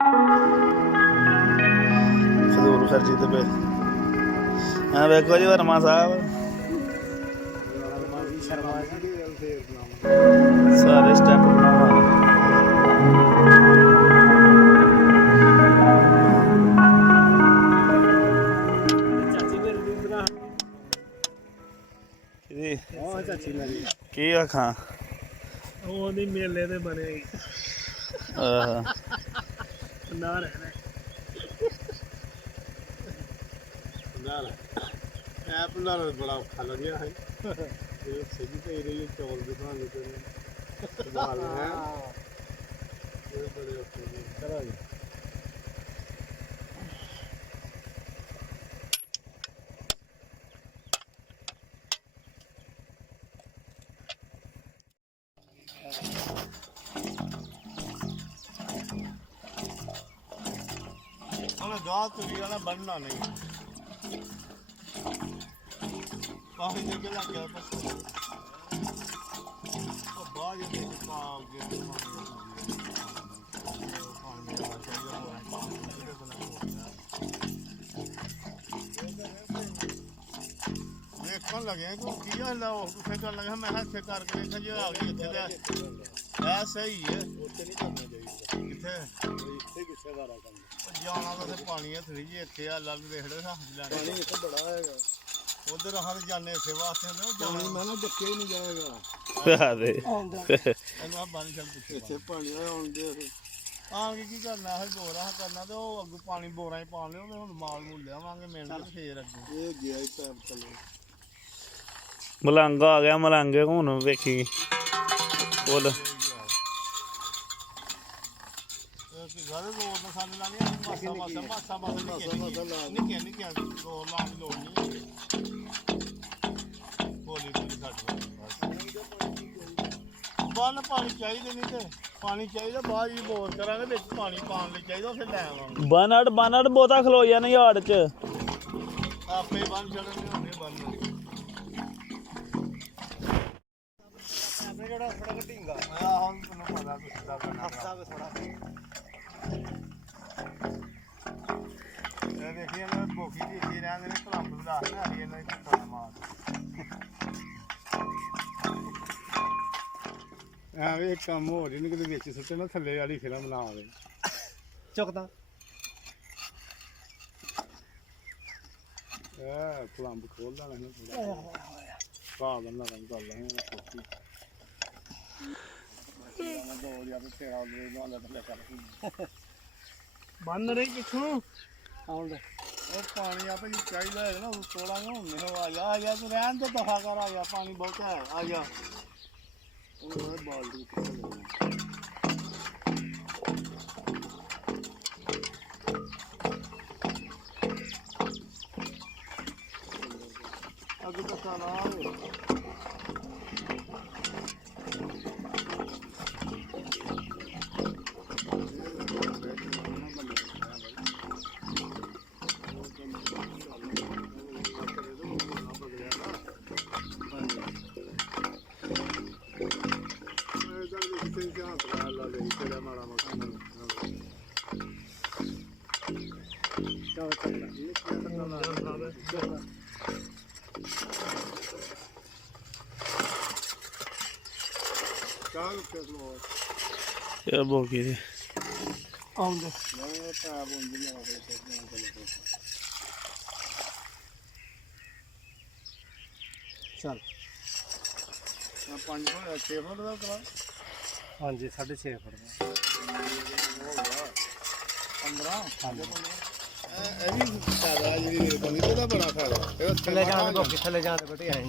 ਖਦੂਰ ਖਰਚੀ ਤੇ ਪਏ ਆ ਵੇਖੋ ਜੀ ਵਰਮਾ ਸਾਹਿਬ ਸਾਰੇ ਸਟੈਪ ਬਣਾਵਾ ਕੀ ਆਖਾਂ ਉਹ ਨਹੀਂ ਮੇਲੇ ਤੇ ਬਣੇ ਨਾ ਰਹਿਣਾ ਐ ਭੰਡਾਰਾ ਬੜਾ ਔਖਾ ਲੱਗਿਆ ਹੈ ਇਹ ਸਹੀ ਪਈ ਰਹੀ ਚੌਲ ਦੇ ਬਣਾ ਲਏ ਤੇ ਬਾਲ ਹੈ ਇਹ ਬੜੇ ਔਖੇ ਨੇ ਚਲੋ ਜੀ ਉਹਨੇ ਗਾਹ ਤੁਰੀ ਵਾਲਾ ਬਣਨਾ ਨਹੀਂ ਕਾਫੀ ਜਗ੍ਹਾ ਲੱਗ ਗਿਆ ਪਰ ਉਹ ਬਾਹਰ ਜੇ ਪਾਉ ਕੇ ਦੇਖਣ ਲੱਗੇ ਕਿ ਕੀ ਹਾਲ ਆ ਉਹ ਫੇਕਣ ਲੱਗਾ ਮੈਂ ਹੱਥੇ ਕਰਕੇ ਵੇਖਾਂ ਜੇ ਆ ਗਈ ਇੱਥੇ ਤੇ ਐ ਸਹੀ ਹੈ ਉੱਥੇ ਨਹੀਂ ਕਰਨਾ ਚਾਹੀਦਾ ਇੱਥੇ ਕਿਸੇ ਵਾਰਾ ਕੰਮ ਜਾਣਾ ਤਾਂ ਪਾਣੀ ਹੈ ਥੋੜੀ ਜਿਹੀ ਇੱਥੇ ਆ ਲੱਲ ਦੇਖ ਲਓ ਪਾਣੀ ਇੱਥੇ ਬੜਾ ਹੈਗਾ ਉਧਰ ਹਰ ਜਾਣੇ ਇਸੇ ਵਾਸਤੇ ਨੇ ਉਹ ਜਾਣੀ ਮੈਂ ਨਾ ਡੱਕੇ ਹੀ ਨਹੀਂ ਜਾਏਗਾ ਦੇ ਇਹਨੂੰ ਆ ਪਾਣੀ ਚੱਲ ਪਿੱਛੇ ਇੱਥੇ ਪਾਣੀ ਆਉਂਦੇ ਆਣ ਕੇ ਕੀ ਕਰਨਾ ਹੈ ਬੋਰਾ ਕਰਨਾ ਤੇ ਉਹ ਅੱਗੋਂ ਪਾਣੀ ਬੋਰਾਂ 'ਚ ਪਾ ਲਿਓ ਤੇ ਹੁਣ ਮਾਲ ਮੂਲ ਲਿਆਵਾਂਗੇ ਮਿਲ ਕੇ ਫੇਰ ਅੱਗੇ ਇਹ ਗਿਆ ਹੀ ਪੈਪ ਚੱਲੇ ਮਲੰਗ ਆ ਗਿਆ ਮਲੰਗੇ ਹੁਣ ਵੇਖੀ ਬੋਲ ਗੱਲ ਰੋਡ ਨਾਲ ਸਾਨੂੰ ਲਾਣੀ ਮਾਸਾ ਨਿੱਕੇ ਰੋਡ ਲਾਉਣ ਦੀ ਲੋੜ ਨਹੀਂ ਬੋਲੀ ਬੋਲੀ ਘੱਟ ਬੰਨ ਪਾਣੀ ਚਾਹੀਦੇ ਨਹੀਂ ਤੇ ਪਾਣੀ ਚਾਹੀਦਾ ਬਾਅਦ ਜੀ ਬੋਰ ਕਰਾਂਗੇ ਵਿੱਚ ਪਾਣੀ ਪਾਉਣ ਲਈ ਚਾਹੀਦਾ ਫਿਰ ਲੈ ਆਵਾਂਗੇ ਬਾਨੜ ਬਹੁਤਾ ਖਲੋ ਜਾਣਾ ਯਾਰਡ ਚ ਆਪੇ ਬੰਨ ਛੱਡਣੇ ਹੁੰਦੇ ਬੰਨ ਆਪਣੇ ਜਿਹੜਾ ਥੋੜਾ ਢਿੰਗਾ ਆ ਹੁਣ ਤੁਹਾਨੂੰ ਪਤਾ ਕਿਸਦਾ ਕਰਨਾ ਹਫਤਾ ਵੇ ਥੋੜਾ ਇਹ ਦੇਖੀਏ ਨਾ ਭੋਗੀ ਦੀ ਇੱਥੇ ਰਹਿੰਦੇ ਨੇ ਕਲੰਬ ਦਾ ਨਾ ਹਰੀ ਇਹਨਾਂ ਦੀ ਥੋੜਾ ਮਾਰ ਐਵੇਂ ਕੰਮ ਹੋ ਰਿਹਾ ਨਹੀਂ ਕਿਤੇ ਵਿੱਚ ਸੁੱਟੇ ਨਾ ਥੱਲੇ ਵਾਲੀ ਫਿਲਮ ਨਾ ਆਵੇ ਚੁੱਕਦਾ ਇਹ ਕਲੰਬ ਖੋਲਦਾ ਨਹੀਂ ਥੋੜਾ ਕਾਹ ਬੰਨਾ ਰੰਗ ਕਰ ਲਾਂਗੇ ਬੰਨ ਰਹੀ ਕਿੱਥੋਂ ਆਉਂਦਾ ਉਹ ਪਾਣੀ ਆਪੇ ਜੀ ਚਾਹੀਦਾ ਹੈ ਨਾ ਉਹ ਤੋੜਾਂਗੇ ਹੁਣ ਮੈਨੂੰ ਆ ਜਾ ਤੂੰ ਰਹਿਣ ਦੇ ਦਫਾ ਕਰ ਆ ਜਾ ਪਾਣੀ ਬਹੁਤ ਹੈ ਆ ਜਾ ਉਹ ਬਾਲਟੀ ਅੱਗੇ ਤਾਂ ਸਾਲਾ ਇਹ ਬੋਗੀ ਦੇ ਆਉਂਦੇ ਮੈਂ ਤਾਂ ਬੁੰਦੀ ਨਾ ਹੋਵੇ ਚੱਲ 5 ਫੁੱਟ 6 ਫੁੱਟ ਦਾ ਕਰਾ ਹਾਂਜੀ 6.5 ਫੁੱਟ ਦਾ 15 ਇਹ ਵੀ ਫਾਇਦਾ ਜਿਹੜੀ ਬਣੀ ਉਹਦਾ ਬੜਾ ਫਾਇਦਾ ਥੱਲੇ ਜਾਣ ਦੇ ਥੱਲੇ ਜਾਣ ਦੇ ਬੇਟੇ ਆਏ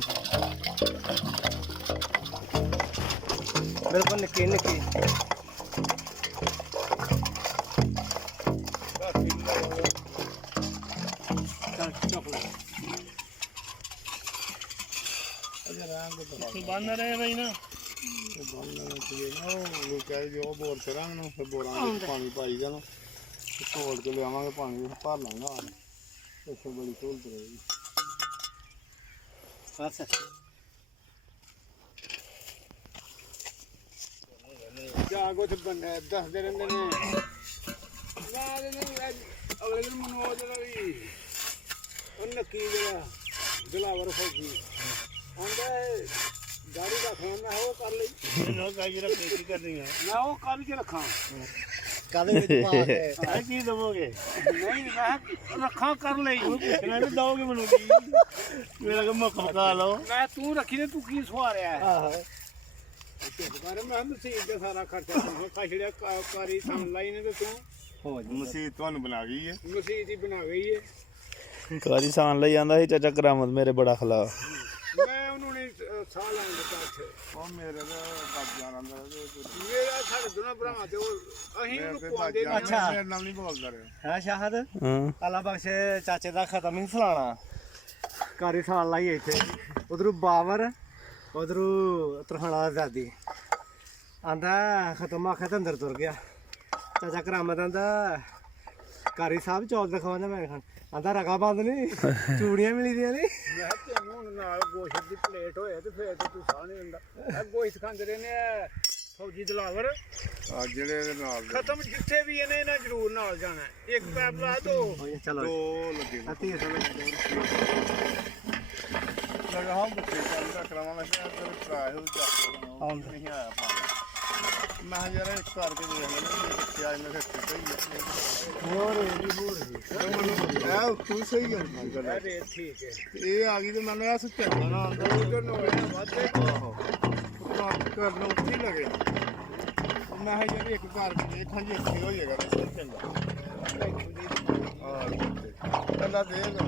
ਬਿਲਕੁਲ ਨਿੱਕੀ ਨਿੱਕੀ ਬੰਨ ਰਹੇ ਬਈ ਨਾ ਉਹ ਕਹੇ ਜੋ ਬੋਰ ਕਰਾਂਗੇ ਨਾ ਫਿਰ ਬੋਰਾਂ ਵਿੱਚ ਪਾਣੀ ਪਾਈ ਜਾਣਾ ਤੋੜ ਕੇ ਲਿਆਵਾਂਗੇ ਪਾਣੀ ਭਰ ਲਾਂਗਾ ਇੱਥੇ ਬੜੀ ਸਹੂਲਤ ਰਹੇਗੀ ਜਾ ਕੁਝ ਬੰਦੇ ਦੱਸਦੇ ਰਹਿੰਦੇ ਨੇ ਅਗਲੇ ਦਿਨ ਮੈਨੂੰ ਉਹ ਜਿਹੜਾ ਵੀ ਉਹ ਨੱਕੀ ਜਿਹੜਾ ਦਿਲਾਵਰ ਫੌਜੀ ਆਂਦਾ ਗਾੜੀ ਦਾ ਫੋਨ ਮੈਂ ਉਹ ਕਰ ਲਈ ਨਾ ਗਾਈ ਰੱਖ ਕੀ ਕਰਨੀ ਹੈ ਨਾ ਉਹ ਕੱਲ ਕੇ ਰੱਖਾਂ ਕਾਦੇ ਵਿੱਚ ਪਾ ਕੇ ਆ ਕੀ ਦਵੋਗੇ ਨਹੀਂ ਮੈਂ ਰੱਖਾਂ ਕਰ ਲਈ ਉਹ ਪੁੱਛਣਾ ਨਹੀਂ ਦਵੋਗੇ ਮੈਨੂੰ ਕੀ ਮੇਰਾ ਕਿ ਮੁੱਖ ਪਕਾ ਲਓ ਮੈਂ ਤੂੰ ਰੱਖੀ ਨੇ ਤੂੰ ਕੀ ਸਵਾਰਿਆ ਆਹੋ ਬਾਰੇ ਮੈਂ ਮਸੀਤ ਦਾ ਸਾਰਾ ਖਰਚਾ ਤੂੰ ਖਾਛੜਿਆ ਕਾਰੀ ਸਾਂ ਲਾਈ ਨੇ ਤੇ ਤੂੰ ਹੋ ਜੀ ਮਸੀਤ ਤੁਹਾਨੂੰ ਬਣਾ ਗਈ ਹੈ ਮਸੀਤ ਹੀ ਬਣਾ ਗਈ ਹੈ ਕਾਰੀ ਸਾਨ ਲਈ ਜਾਂਦਾ ਸੀ ਚਾਚਾ ਕਰਾਮਤ ਮੇਰੇ ਬੜਾ ਖਿਲਾਫ ਮੈਂ ਉਹਨੂੰ ਨਹੀਂ ਸਾਹ ਲਾਉਣ ਦਿੱਤਾ ਇੱਥੇ ਉਹ ਮੇਰੇ ਦਾ ਬਾਜਾਂ ਨਾਲ ਮੇਰਾ ਸਾਡੇ ਦੋਨਾਂ ਭਰਾਵਾਂ ਤੇ ਉਹ ਅਸੀਂ ਉਹਨੂੰ ਕੁਆਂਦੇ ਨਹੀਂ ਅੱਛਾ। ਮੇਰੇ ਨਾਲ ਨਹੀਂ ਬੋਲਦਾ ਰਿਹਾ ਹੈ ਸ਼ਾਹਦ ਹਾਂ ਅੱਲਾ ਬਖਸ਼ ਚਾਚੇ ਦਾ ਖਤਮ ਹੀ ਫਲਾਣਾ ਕਾਰੀ ਸਾਲ ਲਾਈ ਇੱਥੇ ਉਧਰੋਂ ਬਾਵਰ ਉਧਰੋਂ ਤਰਖਾਣਾ ਦਾਦੀ ਆਂਦਾ ਖਤਮ ਆਖਿਆ ਤੇ ਅੰਦਰ ਤੁਰ ਗਿਆ ਚਾਚਾ ਕਰਾਮਤ ਆਂਦਾ ਕਾਰੀ ਸਾਹਿਬ ਚੌਲ ਦਿਖਾਉਂਦਾ ਮੈਂ ਖਾਣ ਆਂਦਾ ਰਗਾ ਬੰਦ ਨਹੀਂ ਚੂੜੀਆਂ ਮਿਲੀਆਂ ਨਹੀਂ ਮੈਂ ਕਿਹਾ ਤੈਨੂੰ ਹੁਣ ਨਾਲ ਗੋਸ਼ਤ ਦੀ ਪਲੇਟ ਹੋਏ ਤੇ ਫੇਰ ਤੂੰ ਸਾਹ ਨਹੀਂ ਦਿੰਦਾ ਇਹ ਗੋਸ਼ਤ ਖਾਂਦੇ ਰਹੇ ਨੇ ਫੌਜੀ ਦਲਾਵਰ ਆ ਜਿਹੜੇ ਇਹਦੇ ਨਾਲ ਖਤਮ ਜਿੱਥੇ ਵੀ ਇਹਨੇ ਨਾ ਜ਼ਰੂਰ ਨਾਲ ਜਾਣਾ ਇੱਕ ਪੈਪ ਲਾ ਦੋ ਚਲੋ ਦੋ ਲੱਗੇ ਅਤੀ ਲਗਾ ਹਾਂ ਬੁੱਤੇ ਚੱਲ ਦਾ ਕਰਾਵਾਂ ਮੈਂ ਕਿਹਾ ਤੇਰੇ ਭਰਾ ਹੋ ਜਾ ਨਹੀਂ ਆਇਆ ਪਾਣੀ ਮੈਂ ਯਾਰ ਇੱਕ ਕਰਕੇ ਦੇਖ ਲੈਣਾ ਕਿੱਥੇ ਆਏ ਮੈਂ ਕਿਹਾ ਹੋਰ ਨਹੀਂ ਇਹ ਤੂੰ ਸਹੀ ਹੈ ਗੱਲ ਠੀਕ ਹੈ ਇਹ ਆ ਗਈ ਤੇ ਮੈਨੂੰ ਇਹ ਸੁੱਚਾ ਨਾ ਆਂਦਾ ਉਧਰ ਨੂੰ ਹੋਇਆ ਵਾਧੇ ਆਹੋ ਕਰਨ ਉੱਥੇ ਹੀ ਲੱਗੇ ਮੈਂ ਯਾਰ ਇੱਕ ਘਰ ਕੇ ਦੇਖਾਂ ਜੀ ਇੱਥੇ ਹੋ ਜਾਏਗਾ ਤੇ ਚੰਗਾ ਆਹ ਕਹਿੰਦਾ ਦੇਗਾ